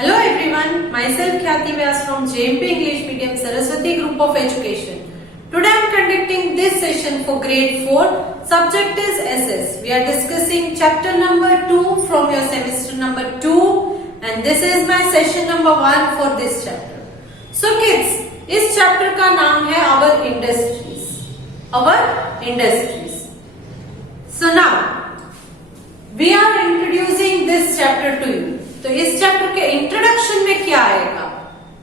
Hello everyone, myself Khyati Vyas from JMP English Medium Saraswati Group of Education. Today I am conducting this session for grade 4. Subject is SS. We are discussing chapter number 2 from your semester number 2 and this is my session number 1 for this chapter. So kids, इस chapter का नाम है Our Industries. Our Industries. So now, we are introducing this chapter to you. तो इस chapter के introduction में क्या आएगा,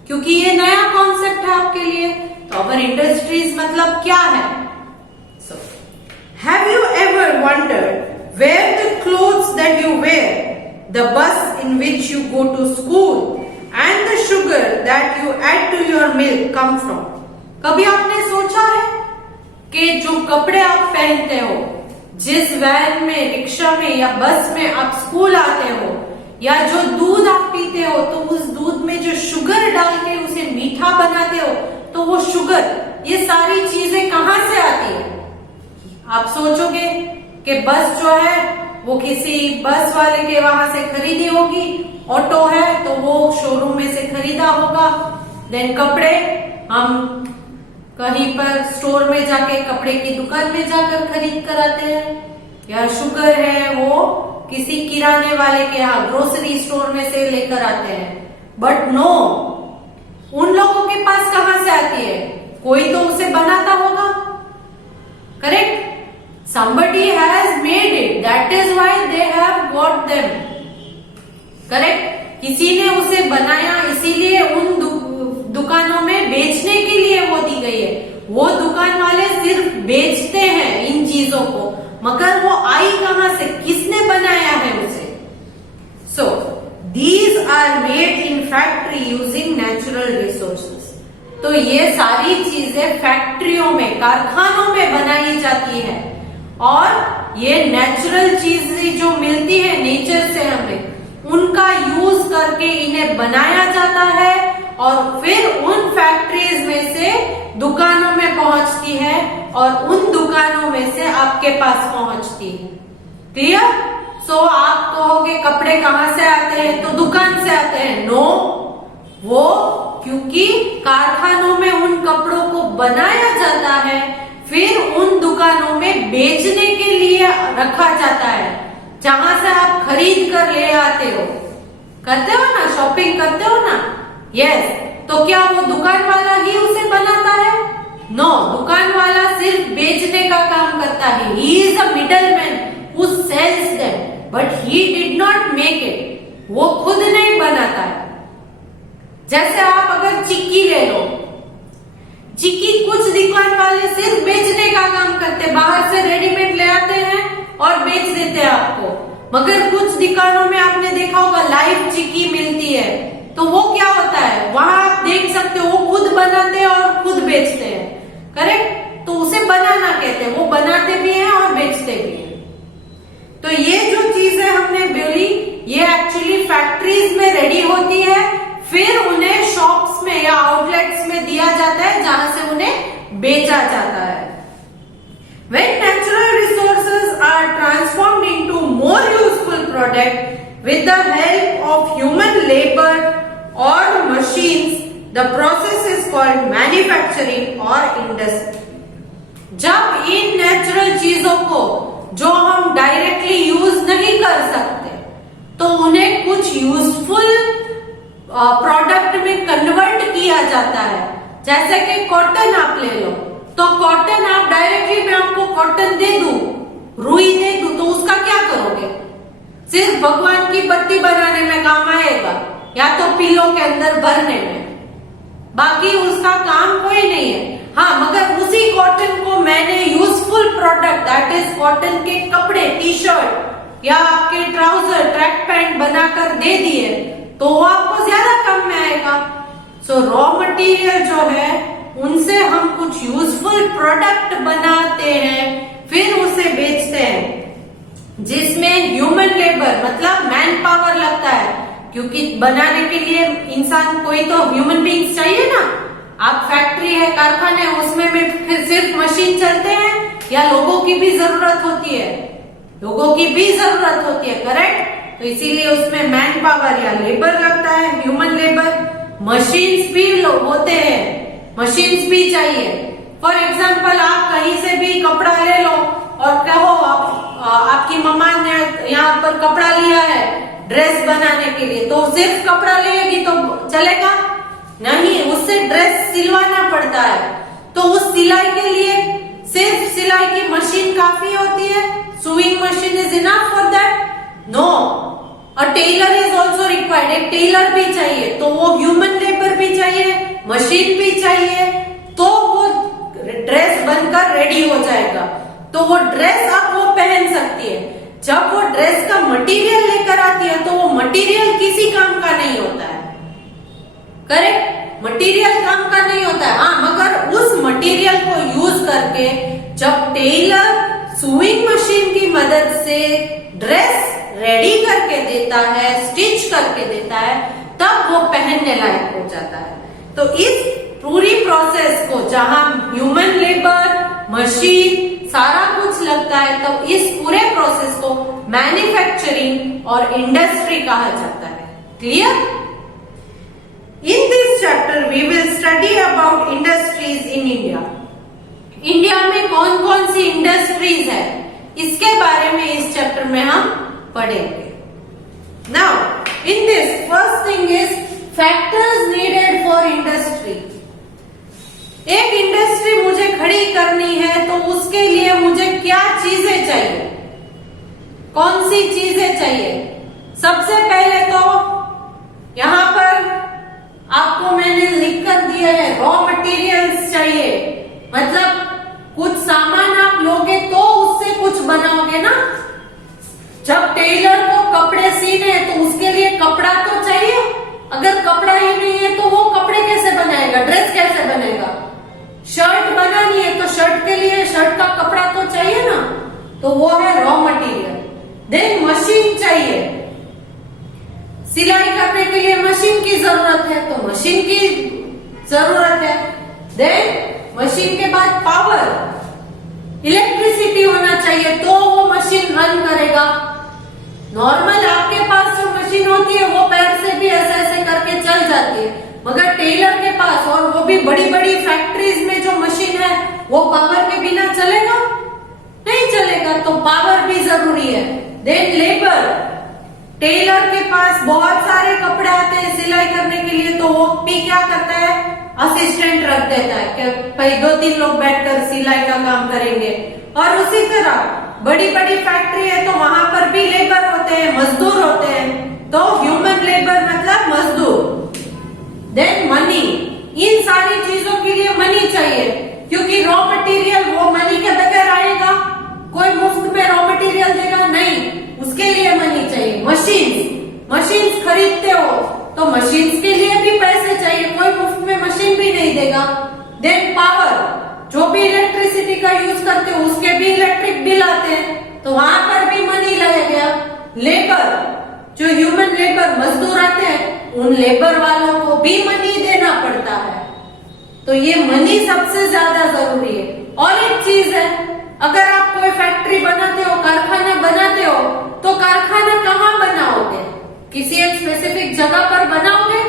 क्योंकि ये नया कॉन्सेप्ट है आपके लिए. तो अवर इंडस्ट्रीज मतलब क्या है. So have you ever wondered where the clothes that you wear, the bus in which you go to school and the sugar that you add to your milk come from. कभी आपने सोचा है कि जो कपड़े आप पहनते हो, जिस वैन में, रिक्शा में या बस में आप स्कूल आते हो, या जो दूध आप पीते हो, तो उस दूध में जो शुगर डाल के उसे मीठा बनाते हो, तो वो शुगर, ये सारी चीजें कहां से आती है. आप सोचोगे कि बस जो है वो किसी बस वाले के वहां से खरीदी होगी, ऑटो है तो वो शोरूम में से खरीदा होगा. देन कपड़े हम कहीं पर स्टोर में जाके कपड़े की दुकान में जाकर खरीद कर आते हैं, या शुगर है वो किसी किराने वाले के यहाँ ग्रोसरी स्टोर में से लेकर आते हैं. बट नो, उन लोगों के पास कहां से आती है, कोई तो उसे बनाता होगा. Correct. somebody has made it, that is why they have got them. Correct. किसी ने उसे बनाया, इसीलिए उन दुकानों में बेचने के लिए वो दी गई है. वो दुकान वाले सिर्फ बेचते हैं इन चीजों को, मगर वो आई कहां से, किसने बनाया है उसे. So these are made in factory using natural resources. तो ये सारी चीजें फैक्ट्रियों में, कारखानों में बनाई जाती है, और ये नेचुरल चीजें जो मिलती है नेचर से हमें, उनका यूज करके इन्हें बनाया जाता है, और फिर उन फैक्ट्रीज में से दुकानों में पहुंचती है, और उन दुकानों में से आपके पास पहुंचती है. क्लियर. सो आप कहोगे कपड़े कहां से आते हैं, तो दुकान से आते हैं. नो, वो क्योंकि कारखानों में उन कपड़ों को बनाया जाता है, फिर उन दुकानों में बेचने के लिए रखा जाता है, जहां से आप खरीद कर ले आते हो. करते हो ना, शॉपिंग करते हो ना. यस. तो क्या वो दुकान वाला ही उसे बनाता है? नो, दुकान वाला सिर्फ बेचने का काम करता है. He is a middle man who sells them, but he did not make it. वो खुद नहीं बनाता है. जैसे आप अगर चिक्की ले लो, चिक्की कुछ दुकान वाले सिर्फ बेचने का काम करते, बाहर से रेडीमेड ले आते हैं और बेच देते हैं आपको. मगर कुछ दुकानों में आपने देखा होगा लाइव चिक्की मिलती है, तो वो क्या होता है, वहां आप देख सकते हो, वो खुद बनाते हैं और खुद बेचते हैं. करेक्ट. तो उसे बनाना कहते हैं. वो बनाते भी हैं और बेचते भी हैं. तो ये जो चीजें हमने बोली, ये एक्चुअली फैक्ट्रीज में रेडी होती है, फिर उन्हें शॉप्स में या आउटलेट्स में दिया जाता है, जहां से उन्हें बेचा जाता है. When natural resources are transformed into more useful product with the help of human labor or machines, the process is called manufacturing or industry. जब इन नेचुरल चीजों को, जो हम डायरेक्टली यूज नहीं कर सकते, तो उन्हें कुछ यूजफुल प्रोडक्ट में कन्वर्ट किया जाता है. जैसे कि कॉटन आप ले लो, तो कॉटन आप डायरेक्टली, मैं आपको कॉटन दे दूं, रुई दे दूं, तो उसका क्या करोगे? सिर्फ भगवान की बत्ती बनाने में काम आएगा, या तो पिलो के अंदर भरने में, बाकी उसका काम कोई नहीं है. हाँ, मगर उसी कॉटन को मैंने useful product, that is cotton के कपड़े, टी शर्ट या आपके ट्राउजर, ट्रैक पैंट बनाकर दे दिए, तो वो आपको ज्यादा काम में आएगा. सो रॉ मटेरियल जो है, उनसे हम कुछ यूजफुल प्रोडक्ट बनाते हैं, फिर उसे बेचते हैं, जिसमें ह्यूमन लेबर मतलब मैन पावर लगता है, क्योंकि बनाने के लिए इंसान, कोई तो ह्यूमन बीइंग्स चाहिए ना. आप फैक्ट्री है, कारखाने है, उसमें भी सिर्फ मशीन चलते हैं, या लोगों की भी जरूरत होती है? लोगों की भी जरूरत होती है. करेक्ट. तो इसीलिए उसमें मैन पावर या लेबर लगता है, ह्यूमन लेबर। मशीन्स भी होते हैं, मशीन्स भी चाहिए। फॉर एग्जाम्पल आप कहीं से भी कपड़ा ले लो और कहो आपकी मम्मा ने यहाँ पर कपड़ा लिया है ड्रेस बनाने के लिए, तो सिर्फ कपड़ा लेगी तो चलेगा नहीं, उससे ड्रेस सिलवाना पड़ता है। तो उस सिलाई के लिए सिर्फ सिलाई की मशीन काफी होती है? Sewing machine is enough for that? No, a tailor is also required. एक टेलर भी चाहिए, तो वो ह्यूमन लेबर भी चाहिए, मशीन भी चाहिए, तो वो ड्रेस बनकर रेडी हो जाएगा। तो वो ड्रेस अब वो पहन सकती है। जब वो ड्रेस का मटेरियल लेकर आती है तो वो मटेरियल किसी काम का नहीं होता है, करेक्ट? मटेरियल काम का नहीं होता है। हाँ, मगर उस मटेरियल को यूज करके जब टेलर सुइंग मशीन की मदद से ड्रेस रेडी करके देता है, स्टिच करके देता है, तब वो पहनने लायक हो जाता है। तो इस पूरी प्रोसेस को जहां ह्यूमन लेबर, मशीन, सारा कुछ लगता है, तब इस पूरे प्रोसेस को मैन्युफैक्चरिंग और इंडस्ट्री कहा जाता है। Clear? In this chapter we will study about industries in India. India में कौन कौन सी इंडस्ट्रीज है, इसके बारे में इस चैप्टर में हम पढ़ेंगे। Now, in this first thing is factors needed for industry. एक इंडस्ट्री मुझे खड़ी करनी है तो उसके लिए मुझे क्या चीजें चाहिए, कौन सी चीजें चाहिए? सबसे पहले तो यहाँ पर आपको मैंने लिख कर दिया है, रॉ मटेरियल्स चाहिए। मतलब कुछ सामान आप लोगे तो उससे कुछ बनाओगे ना। जब टेलर को कपड़े सीने हैं तो उसके लिए कपड़ा तो चाहिए। अगर कपड़ा ही नहीं है तो वो कपड़े कैसे बनाएगा, ड्रेस कैसे बनेगा? शर्ट बनानी है तो शर्ट के लिए शर्ट का कपड़ा तो चाहिए ना, तो वो है रॉ मटेरियल। देन मशीन चाहिए, सिलाई करने के लिए मशीन की जरूरत है, तो मशीन की जरूरत है। देन मशीन के बाद पावर, इलेक्ट्रिसिटी होना चाहिए तो वो मशीन रन करेगा। नॉर्मल आपके पास जो मशीन होती है वो पैर से भी ऐसे ऐसे करके चल जाती है, मगर टेलर के पास, और वो भी बड़ी बड़ी फैक्ट्रीज में जो मशीन है, वो पावर के बिना चलेगा? नहीं चलेगा, तो पावर भी जरूरी है। देन लेबर, टेलर के पास बहुत सारे कपड़े आते हैं सिलाई करने के लिए, तो वो भी क्या करता है, असिस्टेंट रख देता है कि भाई 2-3 लोग बैठकर सिलाई का काम करेंगे। और उसी तरह बड़ी बड़ी फैक्ट्री है तो वहां पर भी लेबर होते हैं, मजदूर होते हैं, तो ह्यूमन लेबर मतलब मजदूर। देन मनी, इन सारी चीजों के लिए मनी चाहिए, क्योंकि रॉ मटेरियल वो मनी के बगैर आएगा, कोई मुफ्त में रॉ मटेरियल देगा नहीं, उसके लिए मनी चाहिए। मशीन्स खरीदते हो तो मशीन्स के लिए भी पैसे चाहिए, कोई मुफ्त में मशीन भी नहीं देगा। देन पावर, जो भी इलेक्ट्रिसिटी का यूज करते हो उसके भी इलेक्ट्रिक बिल आते हैं, तो वहां पर भी मनी लगेगा। लेबर, जो ह्यूमन लेबर मजदूर आते हैं, उन लेबर वालों को भी मनी देना पड़ता है, तो ये मनी सबसे ज्यादा जरूरी है। और एक चीज है, अगर आप कोई फैक्ट्री बनाते हो, कारखाना बनाते हो, तो कारखाना कहाँ बनाओगे? किसी एक स्पेसिफिक जगह पर बनाओगे,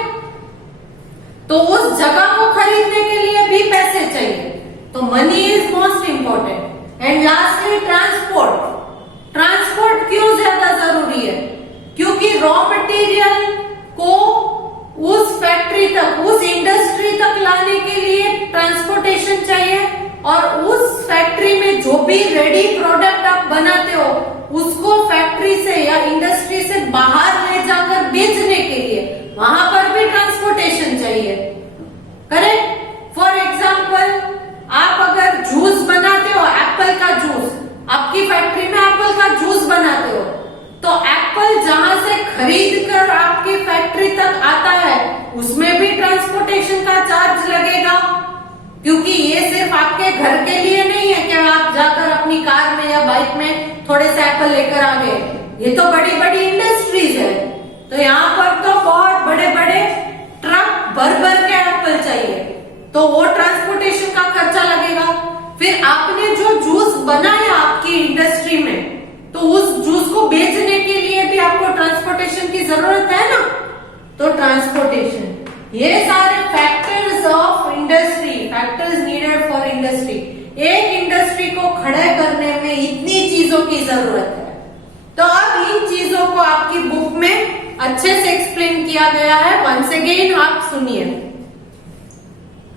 तो उस जगह को खरीदने के लिए भी पैसे चाहिए, तो money is most important. And lastly transport क्यों ज्यादा जरूरी है? क्योंकि रॉ मटेरियल को उस फैक्ट्री तक, उस इंडस्ट्री तक लाने के लिए ट्रांसपोर्टेशन चाहिए, और उस फैक्ट्री में जो भी रेडी प्रोडक्ट आप बनाते हो उसको फैक्ट्री से या इंडस्ट्री से बाहर ले जाकर बेचने के लिए वहां पर भी ट्रांसपोर्टेशन चाहिए, करेक्ट? फॉर एग्जाम्पल, आप अगर जूस बनाते हो, एप्पल का जूस, आपकी फैक्ट्री में एप्पल का जूस बनाते हो, तो एप्पल जहां से खरीद कर आपकी फैक्ट्री तक आता है उसमें भी ट्रांसपोर्टेशन का चार्ज लगेगा, क्योंकि ये सिर्फ आपके घर के लिए नहीं है कि आप जाकर अपनी कार में या बाइक में थोड़े से एप्पल लेकर आ गए, ये तो बड़ी बड़ी इंडस्ट्रीज है, तो यहाँ पर तो बहुत बड़े बड़े ट्रक भर भर के एप्पल चाहिए, तो वो ट्रांसपोर्टेशन का खर्चा लगेगा। फिर आपने जो जूस बनाया आपकी इंडस्ट्री में, तो उस जूस को उसको बेचने के लिए भी आपको ट्रांसपोर्टेशन की जरूरत है ना, तो ट्रांसपोर्टेशन, ये सारे factors of industry, factors needed for industry. एक इंडस्ट्री को खड़े करने में इतनी चीजों की जरूरत है। तो अब इन चीजों को आपकी बुक में अच्छे से एक्सप्लेन किया गया है। वंस अगेन आप सुनिए।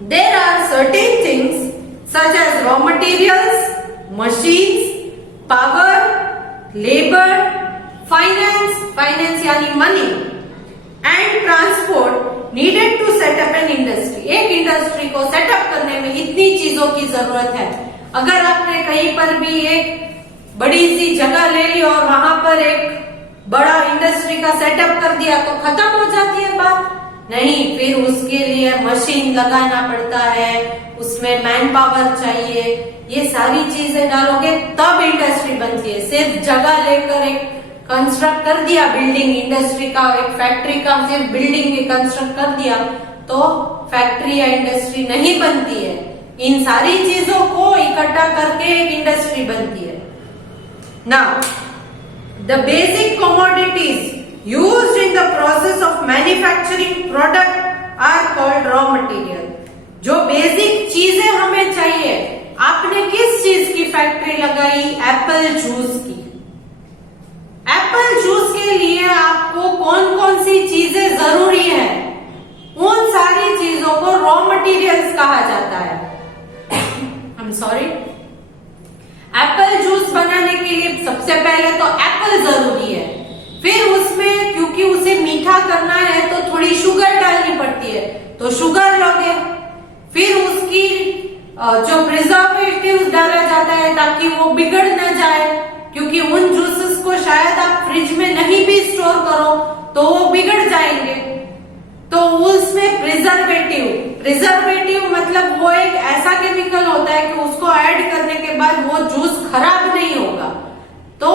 There are certain things such as raw materials, machines, power, labour, finance यानी money and transport needed to set up an industry. एक इंडस्ट्री को सेटअप करने में इतनी चीजों की जरूरत है। अगर आपने कहीं पर भी एक बड़ी सी जगह ले ली और वहां पर एक बड़ा इंडस्ट्री का सेटअप कर दिया तो खत्म हो जाती है बात? नहीं, फिर उसके लिए मशीन लगाना पड़ता है, उसमें मैन पावर चाहिए, ये सारी चीजें डालोगे तब इंडस्ट्री बनती है। सिर्फ जगह लेकर एक कंस्ट्रक्ट कर दिया बिल्डिंग, इंडस्ट्री का, एक फैक्ट्री का सिर्फ बिल्डिंग भी कंस्ट्रक्ट कर दिया तो फैक्ट्री या इंडस्ट्री नहीं बनती है। इन सारी चीजों को इकट्ठा करके एक इंडस्ट्री बनती है। Now the basic commodities used in the process of manufacturing product are called raw material. जो बेसिक चीजें हमें चाहिए, आपने किस चीज की फैक्ट्री लगाई? एप्पल जूस की। एप्पल जूस के लिए आपको कौन कौन सी चीजें जरूरी है, उन सारी चीजों को रॉ मटेरियल्स कहा जाता है। I am sorry. Apple juice बनाने के लिए सबसे पहले तो एप्पल जरूरी है, फिर उसमें क्योंकि उसे मीठा करना है तो थोड़ी शुगर डालनी पड़ती है, तो शुगर लोगे। फिर उसकी जो प्रिजर्वेटिव्स डाला जाता है ताकि वो बिगड़ न जाए, क्योंकि उन जूसेस को शायद आप फ्रिज में नहीं भी स्टोर करो तो वो बिगड़ जाएंगे। तो उसमें प्रिजर्वेटिव मतलब वो एक ऐसा केमिकल होता है कि उसको ऐड करने के बाद वो जूस खराब नहीं होगा, तो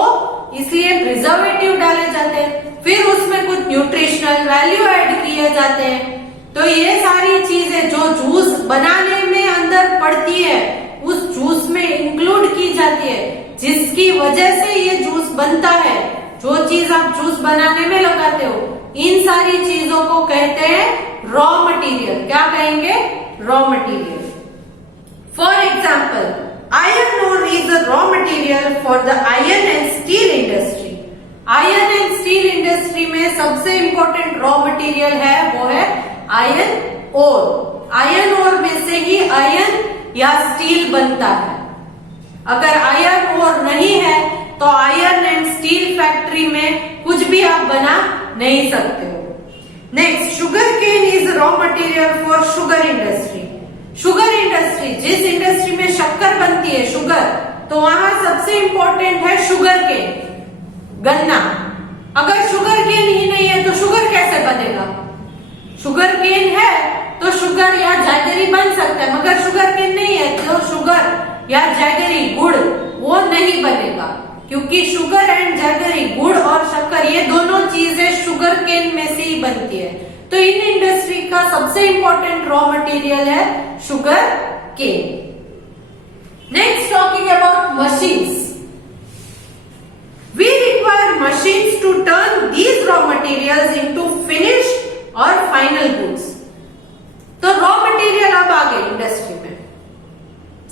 इसलिए प्रिजर्वेटिव डाले जाते हैं। फिर उसमें कुछ न्यूट्रिशनल वैल्यू ऐड किए जाते हैं। तो ये सारी चीजें जो जूस बनाने में अंदर पड़ती है उस जूस में इंक्लूड की जाती है, जिसकी वजह से ये जूस बनता है। जो चीज आप जूस बनाने में लगाते हो, इन सारी चीजों को कहते हैं रॉ मटेरियल। क्या कहेंगे? Raw material. For example, iron ore is the raw material for the iron and steel industry. Iron and steel industry में सबसे इंपॉर्टेंट रॉ मटेरियल है वो है आयरन ओर। आयरन ओर में से ही आयरन या स्टील बनता है। अगर आयरन ओर नहीं है तो आयरन एंड स्टील फैक्ट्री में कुछ भी आप बना नहीं सकते हो। Next, sugar cane is raw material for sugar industry. Sugar industry, जिस इंडस्ट्री में शक्कर बनती है, शुगर, तो वहां सबसे इंपॉर्टेंट है शुगर केन, गन्ना। अगर शुगर केन ही नहीं है तो शुगर कैसे बनेगा? शुगर केन है तो शुगर या जैगरी बन सकता है, मगर शुगर केन नहीं है तो शुगर या जैगरी, गुड़, वो नहीं बनेगा, क्योंकि शुगर एंड जैगरी, गुड़ और शक्कर, ये दोनों चीजें शुगर केन में से ही बनती है। तो इन इंडस्ट्री का सबसे इंपॉर्टेंट रॉ मटेरियल है sugar cane. Next, talking about machines. We require machines to turn these raw materials into finished और फाइनल गुड्स। तो रॉ मटेरियल अब आ गए इंडस्ट्री में।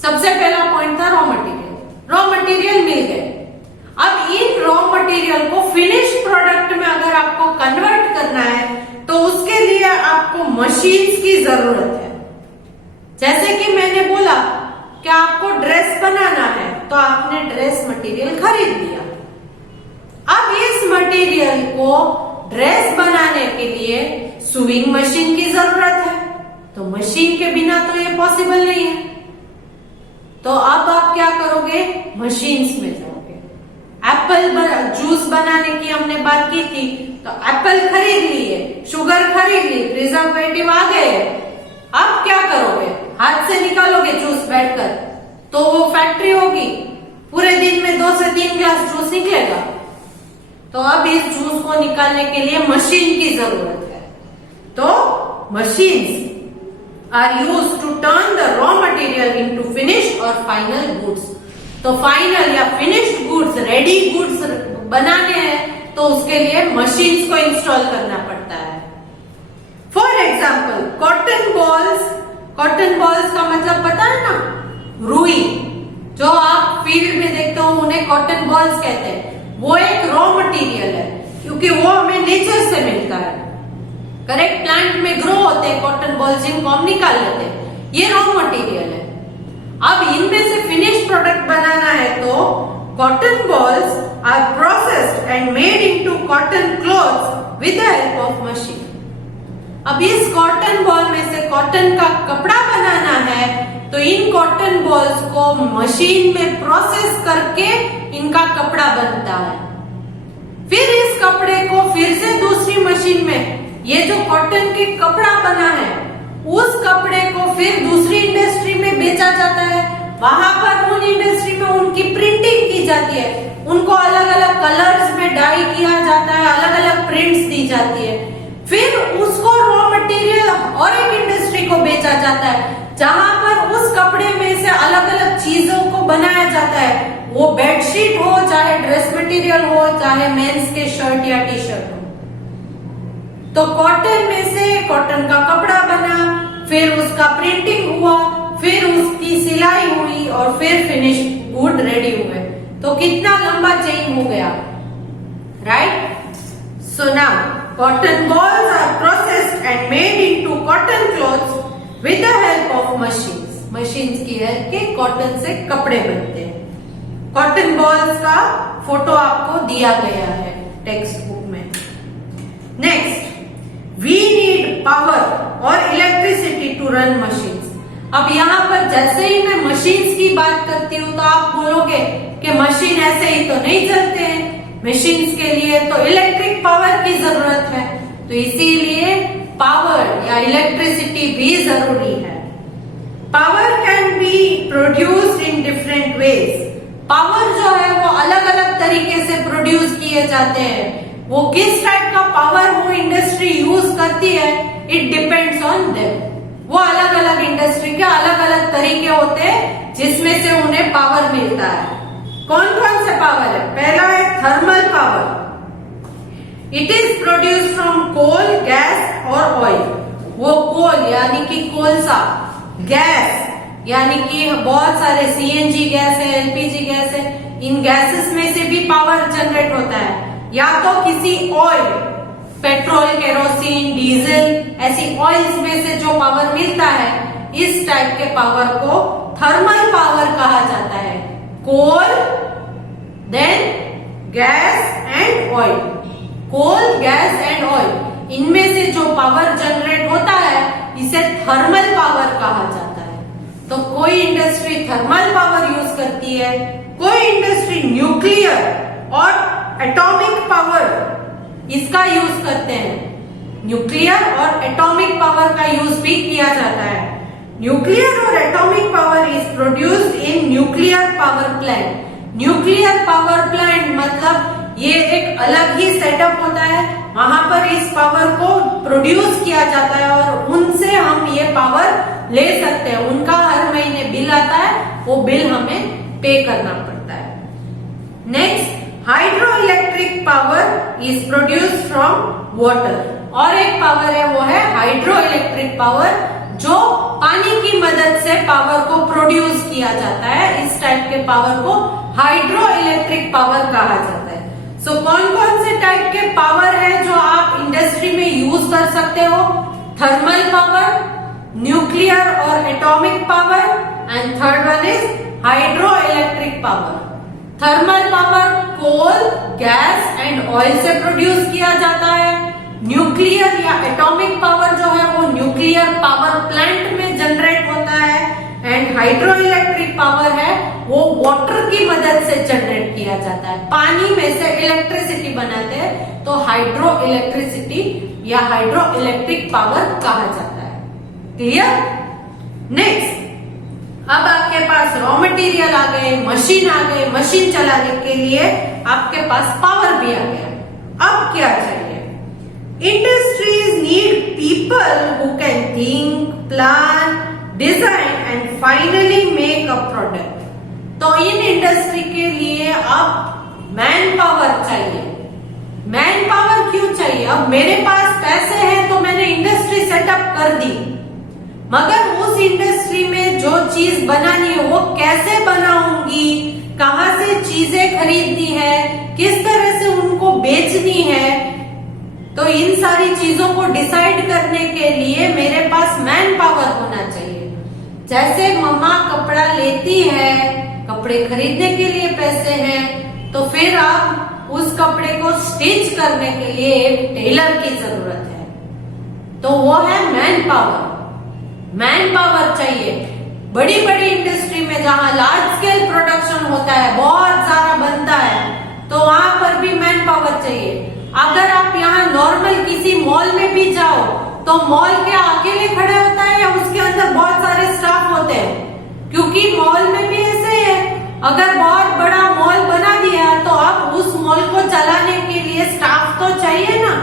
सबसे पहला पॉइंट था रॉ मटेरियल। रॉ मटेरियल मिल गए। अब इन रॉ मटेरियल को फिनिश्ड प्रोडक्ट में अगर आपको कन्वर्ट करना है तो उसके लिए आपको मशीन्स की जरूरत है। जैसे कि मैंने बोला कि आपको ड्रेस बनाना है तो आपने ड्रेस मटेरियल खरीद लिया। अब इस मटेरियल को ड्रेस बनाने के लिए सुइंग मशीन की जरूरत है, तो मशीन के बिना तो ये पॉसिबल नहीं है। तो अब आप क्या करोगे? मशीन्स में जाओगे। एप्पल जूस बनाने की हमने बात की थी, तो एप्पल खरीद लिए, शुगर खरीद ली, प्रिजर्वेटिव आ गए। अब क्या करोगे? हाथ से निकालोगे जूस बैठकर, तो वो फैक्ट्री होगी, पूरे दिन में 2 से 3 ग्लास जूस निकलेगा। तो अब इस जूस को निकालने के लिए मशीन की जरूरत है। तो machines are used to turn the raw material into finished or final goods। तो फाइनल या फिनिश्ड गुड्स, रेडी गुड्स बनाने हैं तो उसके लिए मशीन्स को इंस्टॉल करना पड़ता है। फॉर एग्जाम्पल कॉटन बॉल्स का मतलब पता है ना, रुई, जो आप फील्ड में देखते हो उन्हें कॉटन बॉल्स कहते हैं। वो एक रॉ मटेरियल है क्योंकि वो हमें नेचर से मिलता है, करेक्ट, प्लांट में ग्रो होते हैं कॉटन बॉल्स जिनको हम निकाल लेते हैं, ये रॉ मटेरियल है। अब इनमें से फिनिश प्रोडक्ट बनाना है तो cotton balls are processed and made into cotton clothes with the help of machine. अब इस कॉटन बॉल में से कॉटन का कपड़ा बनाना है तो इन कॉटन बॉल्स को मशीन में प्रोसेस करके इनका कपड़ा बनता है। फिर इस कपड़े को फिर से दूसरी मशीन में, ये जो कॉटन के कपड़ा बना है उस कपड़े को फिर दूसरी इंडस्ट्री में बेचा जाता है। वहां पर उन इंडस्ट्री में उनकी प्रिंटिंग की जाती है, उनको अलग अलग कलर्स में डाई किया जाता है, अलग अलग प्रिंट्स दी जाती है। फिर उसको रॉ मटेरियल और एक इंडस्ट्री को बेचा जाता है जहां पर उस कपड़े में से अलग अलग चीजों को बनाया जाता है, वो बेडशीट हो, चाहे ड्रेस मटेरियल हो, चाहे मेंस के शर्ट या टी शर्ट हो। तो कॉटन में से कॉटन का कपड़ा बना, फिर उसका प्रिंटिंग हुआ, फिर उसकी सिलाई हुई और फिर फिनिश गुड रेडी हुए। तो कितना लंबा चेन हो गया, right. So now cotton balls are processed and made into cotton clothes with the help of machines. machines की हेल्प के कॉटन से कपड़े बनते हैं। कॉटन बॉल्स का फोटो आपको दिया गया है टेक्स्ट बुक में। नेक्स्ट, वी नीड पावर और इलेक्ट्रिसिटी टू रन मशीन्स। अब यहाँ पर जैसे ही मैं मशीन्स की बात करती हूँ तो आप बोलोगे कि मशीन ऐसे ही तो नहीं चलते हैं, मशीन्स के लिए तो इलेक्ट्रिक पावर की जरूरत है, तो इसीलिए पावर या इलेक्ट्रिसिटी भी जरूरी है। Power can be produced in different ways. Power जो है वो अलग अलग तरीके से प्रोड्यूस किए जाते हैं। वो किस टाइप का पावर वो इंडस्ट्री यूज करती है, इट डिपेंड्स ऑन देम। वो अलग अलग इंडस्ट्री के अलग अलग तरीके होते हैं जिसमें से उन्हें पावर मिलता है। कौन कौन से पावर है? पहला है thermal power. It is produced from coal, gas और ऑयल। वो कोल यानी कि कोलसा, गैस यानी कि बहुत सारे सीएनजी गैस है, एलपीजी गैस है, इन गैसेस में से भी पावर जनरेट होता है। या तो किसी ऑयल, पेट्रोल, केरोसिन, डीजल, ऐसी ऑयल्स में से जो पावर मिलता है, इस टाइप के पावर को थर्मल पावर कहा जाता है। Coal, then gas and oil. Coal, gas and oil, इनमें से जो पावर जनरेट होता है इसे थर्मल पावर कहा जाता है। तो कोई इंडस्ट्री थर्मल पावर यूज करती है, कोई इंडस्ट्री न्यूक्लियर और एटॉमिक पावर इसका यूज करते हैं। न्यूक्लियर और एटॉमिक पावर का यूज भी किया जाता है। न्यूक्लियर और atomic power is produced in nuclear power plant. Nuclear power plant मतलब ये एक अलग ही सेटअप होता है, वहां पर इस पावर को प्रोड्यूस किया जाता है और उनसे हम ये पावर ले सकते हैं। उनका हर महीने बिल आता है, वो बिल हमें पे करना पड़ता है। Next, hydro electric power is produced from water. और एक पावर है वो है हाइड्रो इलेक्ट्रिक पावर, जो पानी की मदद से पावर को प्रोड्यूस किया जाता है। इस टाइप के पावर को हाइड्रो इलेक्ट्रिक पावर कहा जाता है। सो कौन कौन से टाइप के पावर है जो आप इंडस्ट्री में यूज कर सकते हो? थर्मल पावर, न्यूक्लियर और atomic power, and third one is hydro electric power. Thermal power coal, gas and oil से प्रोड्यूस किया जाता है। न्यूक्लियर या एटॉमिक पावर जो है वो न्यूक्लियर पावर प्लांट में जनरेट होता है। एंड हाइड्रो इलेक्ट्रिक पावर है वो वाटर की मदद से जनरेट किया जाता है। पानी में से इलेक्ट्रिसिटी बनाते हैं तो हाइड्रो इलेक्ट्रिसिटी या हाइड्रो इलेक्ट्रिक पावर कहा जाता है। क्लियर? नेक्स्ट, अब आपके पास रॉ मटेरियल आ गए, मशीन आ गए, मशीन चलाने के लिए आपके पास पावर भी आ गया। अब क्या चाहिए? Industries need people who can think, plan, design and finally make a product. तो इन इंडस्ट्री के लिए अब मैन पावर चाहिए। मैन पावर क्यों चाहिए? अब मेरे पास पैसे हैं तो मैंने इंडस्ट्री सेटअप कर दी, मगर उस इंडस्ट्री में जो चीज बनानी है वो कैसे बनाऊंगी, कहाँ से चीजें खरीदनी है, किस तरह से उनको बेचनी है, तो इन सारी चीजों को डिसाइड करने के लिए मेरे पास मैन पावर होना चाहिए। जैसे मम्मा कपड़ा लेती है, कपड़े खरीदने के लिए पैसे हैं, तो फिर आप उस कपड़े को स्टिच करने के लिए एक टेलर की जरूरत है, तो वो है मैन पावर। मैन पावर चाहिए। बड़ी बड़ी इंडस्ट्री में जहां लार्ज स्केल प्रोडक्शन होता है, बहुत सारा बनता है, तो वहां पर भी मैन पावर चाहिए। अगर आप यहाँ नॉर्मल किसी मॉल में भी जाओ तो मॉल के अकेले खड़े होता है या उसके अंदर बहुत सारे स्टाफ होते हैं, क्योंकि मॉल में भी ऐसे ही है। अगर बहुत बड़ा मॉल बना दिया तो आप उस मॉल को चलाने के लिए स्टाफ तो चाहिए ना,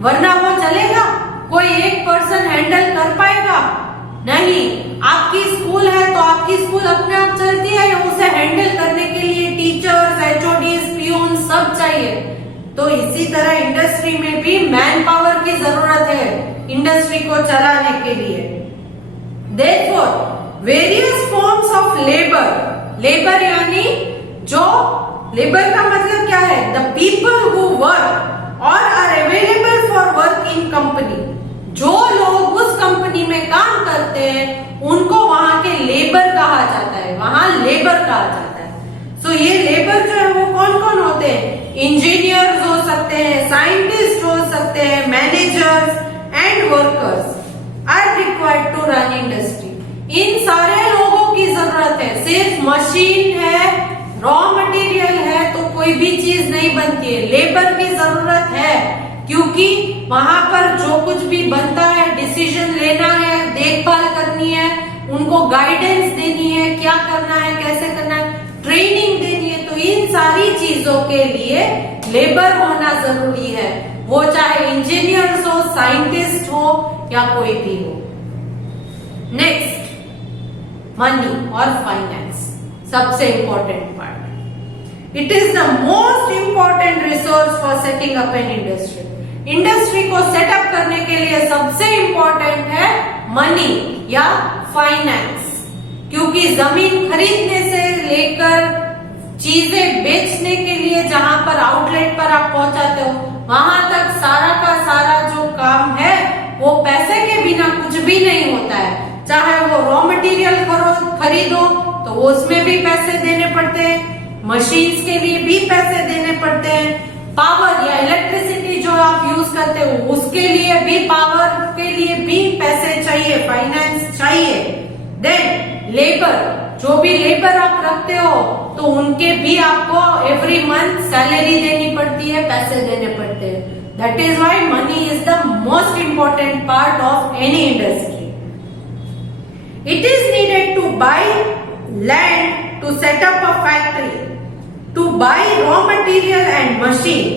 वरना वो चलेगा? कोई एक पर्सन हैंडल कर पाएगा? नहीं। आपकी स्कूल है तो आपकी स्कूल अपने आप चलती है या उसे हैंडल करने के लिए टीचर्स, एचओडीज, पियून सब चाहिए? तो इसी तरह इंडस्ट्री में भी मैन पावर की जरूरत है इंडस्ट्री को चलाने के लिए। Therefore, various forms of labor, labour यानी जो, लेबर का मतलब क्या है? The people who work or are available for work in company, जो लोग उस कंपनी में काम करते हैं उनको वहां के लेबर कहा जाता है, वहां लेबर कहा जाता है। सो ये लेबर जो है वो कौन कौन होते हैं? इंजीनियर्स हो सकते हैं, साइंटिस्ट हो सकते हैं, managers and workers are required to run industry. इन सारे लोगों की जरूरत है। सिर्फ मशीन है, रॉ मटेरियल है तो कोई भी चीज नहीं बनती है, लेबर की जरूरत है, क्योंकि वहां पर जो कुछ भी बनता है, डिसीजन लेना है, देखभाल करनी है, उनको गाइडेंस देनी है, क्या करना है, कैसे करना है, ट्रेनिंग देनी है। तो इन सारी चीजों के लिए लेबर होना जरूरी है, वो चाहे इंजीनियर्स हो, साइंटिस्ट हो या कोई भी हो। नेक्स्ट, मनी और फाइनेंस, सबसे important part. It is the most important resource for setting up an industry. Industry को सेटअप करने के लिए सबसे इंपॉर्टेंट है मनी या फाइनेंस, क्योंकि जमीन खरीदने से लेकर चीजें बेचने के लिए जहां पर आउटलेट पर आप पहुंचाते हो, वहां तक सारा का सारा जो काम है वो पैसे के बिना कुछ भी नहीं होता है। चाहे वो रॉ मटेरियल खरीदो तो उसमें भी पैसे देने पड़ते हैं, मशीन्स के लिए भी पैसे देने पड़ते हैं, पावर या इलेक्ट्रिसिटी जो आप यूज करते हो उसके लिए भी, पावर के लिए भी पैसे चाहिए, फाइनेंस चाहिए। देन लेबर, जो भी लेबर आप रखते हो तो उनके भी आपको एवरी मंथ सैलरी देनी पड़ती है, पैसे देने पड़ते हैं। That is why money is the most important part of any industry. It is needed to buy land to set up a factory, to buy raw material and machine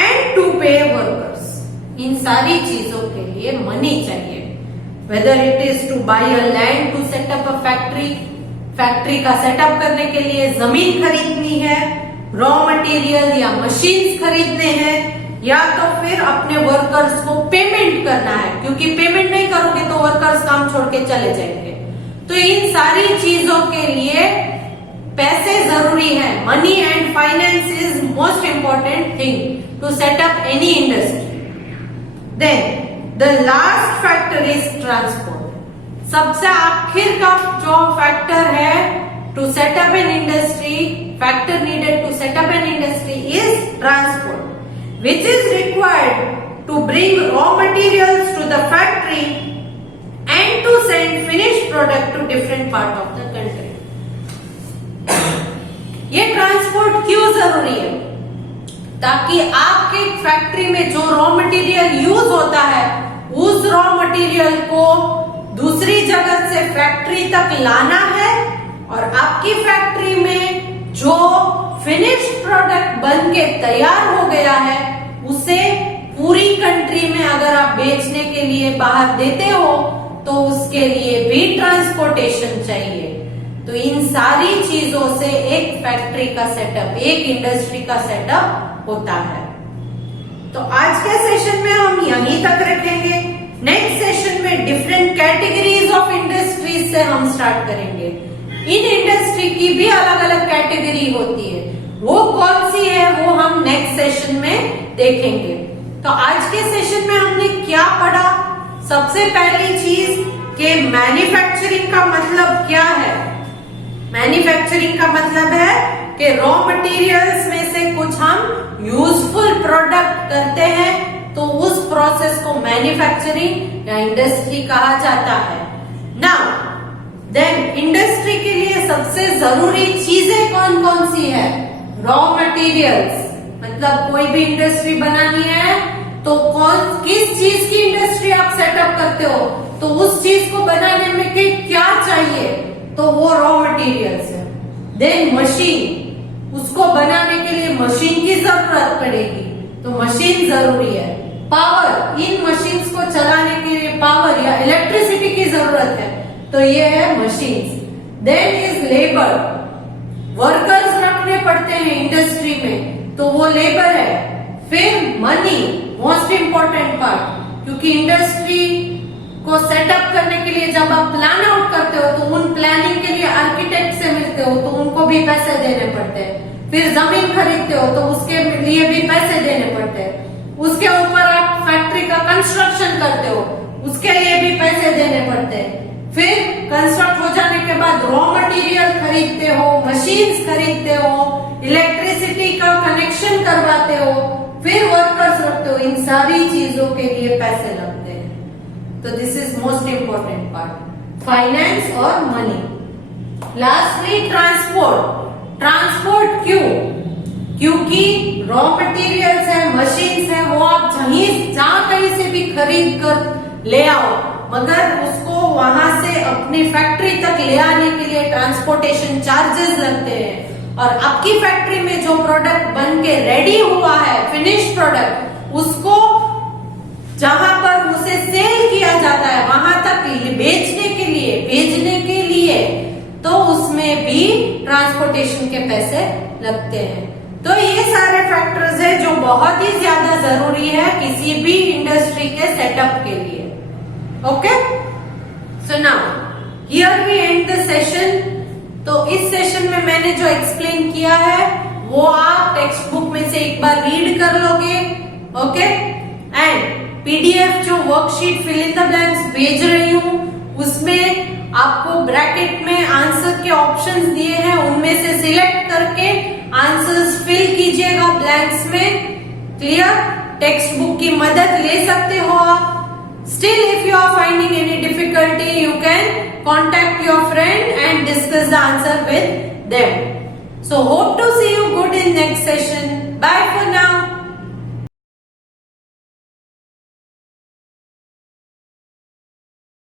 and to pay workers। इन सारी चीजों के लिए money चाहिए। Whether it is to buy a land to set up a factory, factory का setup करने के लिए जमीन खरीदनी है, रॉ मटेरियल या मशीन्स खरीदने हैं, या तो फिर अपने वर्कर्स को पेमेंट करना है, क्योंकि पेमेंट नहीं करोगे तो वर्कर्स काम छोड़ के चले जाएंगे। तो इन सारी चीजों के लिए पैसे जरूरी है। Money and finance is most important thing to set up any industry. Then the last factor is transport. सबसे आखिर का जो फैक्टर है to set up an industry, factor needed to set up an industry is transport, which is required to bring raw materials to the factory and to send finished product to different part of the country. ये transport क्यों जरूरी है? ताकि आपके factory में जो raw material use होता है उस रॉ मटेरियल को दूसरी जगह से फैक्ट्री तक लाना है, और आपकी फैक्ट्री में जो फिनिश्ड प्रोडक्ट बन के तैयार हो गया है उसे पूरी कंट्री में अगर आप बेचने के लिए बाहर देते हो तो उसके लिए भी ट्रांसपोर्टेशन चाहिए। तो इन सारी चीजों से एक फैक्ट्री का सेटअप, एक इंडस्ट्री का सेटअप होता है। तो आज के सेशन में हम यहीं तक रखेंगे। नेक्स्ट सेशन में डिफरेंट कैटेगरीज ऑफ इंडस्ट्रीज से हम स्टार्ट करेंगे। इन इंडस्ट्री की भी अलग अलग कैटेगरी होती है, वो कौन सी है वो हम नेक्स्ट सेशन में देखेंगे। तो आज के सेशन में हमने क्या पढ़ा? सबसे पहली चीज कि मैन्युफैक्चरिंग का मतलब क्या है। मैन्युफैक्चरिंग का मतलब है कि रॉ मटेरियल्स में से कुछ हम यूजफुल प्रोडक्ट करते हैं, तो उस प्रोसेस को मैन्युफैक्चरिंग या इंडस्ट्री कहा जाता है। नाउ देन इंडस्ट्री के लिए सबसे जरूरी चीजें कौन कौन सी है? रॉ मटेरियल्स, मतलब कोई भी इंडस्ट्री बनानी है तो किस चीज की इंडस्ट्री आप सेटअप करते हो, तो उस चीज को बनाने में क्या चाहिए, तो वो रॉ मटेरियल्स है। देन मशीन, उसको बनाने के लिए मशीन की जरूरत पड़ेगी, तो मशीन जरूरी है। पावर, इन मशीन्स को चलाने के लिए पावर या इलेक्ट्रिसिटी की जरूरत है, तो ये है machines. Then is labour, workers रखने पड़ते हैं इंडस्ट्री में, तो वो लेबर है। फिर मनी, मोस्ट इंपॉर्टेंट पार्ट, क्योंकि इंडस्ट्री को सेटअप करने के लिए जब आप प्लान आउट करते हो तो उन प्लानिंग के लिए आर्किटेक्ट से मिलते हो, तो उनको भी पैसे देने पड़ते हैं। फिर जमीन खरीदते हो तो उसके लिए भी पैसे देने पड़ते हैं। उसके ऊपर आप फैक्ट्री का कंस्ट्रक्शन करते हो, उसके लिए भी पैसे देने पड़ते हैं। फिर कंस्ट्रक्ट हो जाने के बाद रॉ मटेरियल खरीदते हो, मशीन्स खरीदते हो, इलेक्ट्रिसिटी का कनेक्शन करवाते हो, फिर वर्कर्स रखते हो। इन सारी चीजों के लिए पैसे लगते हैं। तो this is most important part, finance और मनी। Lastly transport. ट्रांसपोर्ट क्यों? क्योंकि रॉ मटेरियल्स है, मशीन्स है, वो आप जहां कहीं से भी खरीद कर ले आओ, मगर उसको वहां से अपनी फैक्ट्री तक ले आने के लिए ट्रांसपोर्टेशन चार्जेस लगते हैं। और आपकी फैक्ट्री में जो प्रोडक्ट बन के रेडी हुआ है, फिनिश प्रोडक्ट, उसको जहां पर उसे सेल किया जाता है वहां तक बेचने के लिए, भेजने के लिए, तो उसमें भी ट्रांसपोर्टेशन के पैसे लगते हैं। तो ये सारे फैक्टर्स है जो बहुत ही ज्यादा जरूरी है किसी भी इंडस्ट्री के सेटअप के लिए। Okay, so now here we end the session. तो इस सेशन में मैंने जो एक्सप्लेन किया है वो आप टेक्स्ट बुक में से एक बार रीड कर लोगे। ओके, एंड पीडीएफ जो worksheet fill in the blanks भेज रही हूं, उसमें आपको ब्रैकेट में आंसर के ऑप्शंस दिए हैं, उनमें से सिलेक्ट करके आंसर्स फिल कीजिएगा ब्लैंक्स में। क्लियर? टेक्स्ट बुक की मदद ले सकते हो आप। Still, if you are finding any difficulty, you can contact your friend and discuss the answer with them. So, hope to see you good in next session.